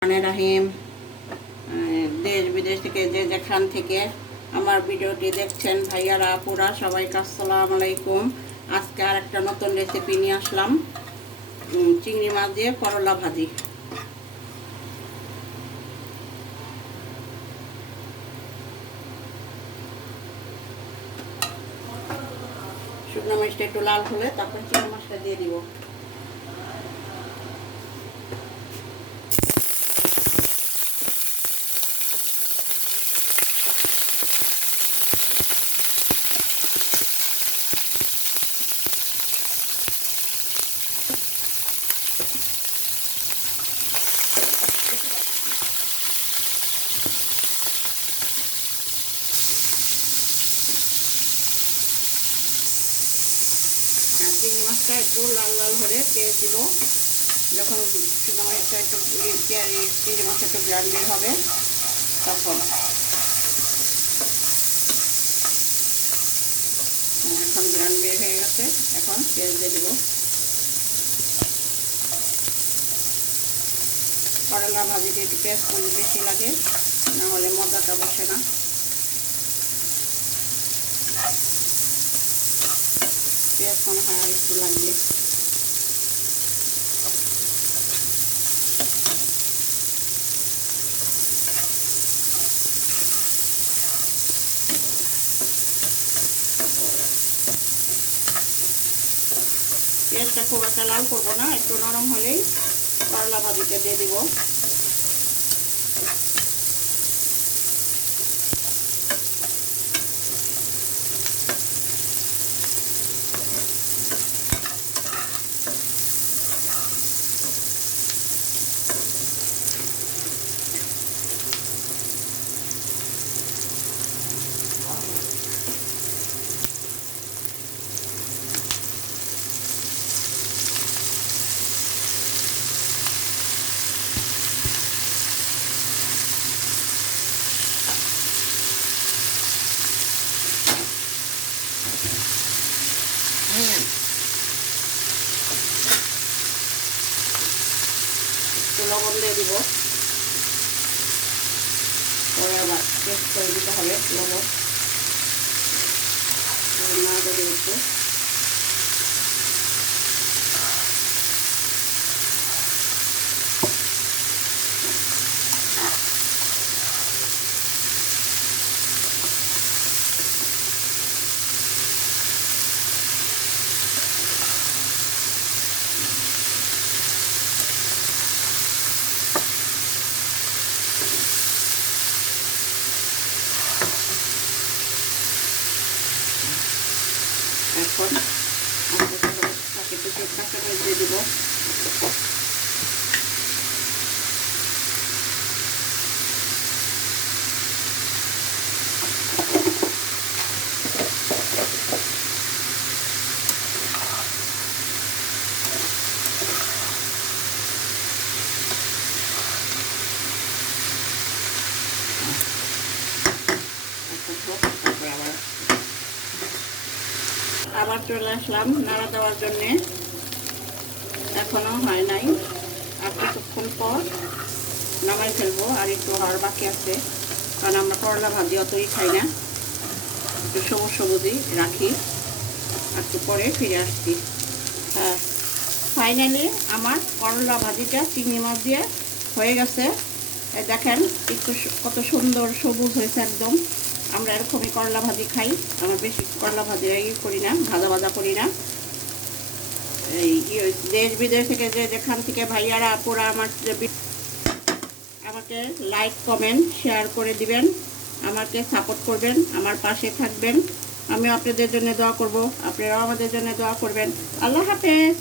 রাহিম দেশ বিদেশ থেকে যে যেখান থেকে আমার ভিডিওটি দেখছেন ভাইয়ারা আপুরা সবাইকে আসসালামু আলাইকুম। আজকে আর একটা নতুন রেসিপি নিয়ে আসলাম, চিংড়ি মাছ দিয়ে করলা ভাজি। শুকনো মরিচটা একটু লাল হলে তারপর চিংড়ি মাছটা দিয়ে দিব। চিংড়ি মাছটা একটু লাল লাল হলে পেঁয়াজ দিব। যখন শুকনো মরিচটা একটু চিংড়ি মাছটা একটু গ্রান বের হবে তখন এখন গ্রান বের হয়ে গেছে, এখন পেঁয়াজ দিয়ে দেবো। করলা ভাজিতে একটু পেঁয়াজ বেশি লাগে, না হলে মজাটা বসে না। পেঁয়াজ মনে হয় আর একটু লাগবে। পেঁয়াজটা খুব একটা লাল করবো না, একটু নরম হলেই করলা ভাজিতে দিয়ে দিব। লবণ দিয়ে দিব, পরে আবার টেস্ট করে দিতে হবে। লবণ না দিয়ে একটু এখন কাঁচামরিচ দিয়ে দিব। আবার চলে আসলাম নাড়া দেওয়ার জন্যে, এখনো হয় নাই, আর কিছুক্ষণ পর নামাই ফেলবো। আর একটু হওয়ার বাকি আছে, কারণ আমরা করলা ভাজি অতই খাই না, একটু সবুজ সবুজই রাখি। একটু পরে ফিরে আসছি। ফাইনালি আমার করলা ভাজিটা চিংড়ি মাছ দিয়ে হয়ে গেছে। দেখেন একটু কত সুন্দর সবুজ হয়েছে একদম। আমরা এরকমই করলা ভাজি খাই, আমরা বেশি করলা ভাজি করি না, ভাজা ভাজা করি না। এই দেশ বিদেশ থেকে যে যেখান থেকে ভাইয়ারা আপুরা আমাকে লাইক কমেন্ট শেয়ার করে দিবেন, আমাকে সাপোর্ট করবেন, আমার পাশে থাকবেন। আমি আপনাদের জন্য দোয়া করব, আপনারাও আমাদের জন্য দোয়া করবেন। আল্লাহ হাফেজ।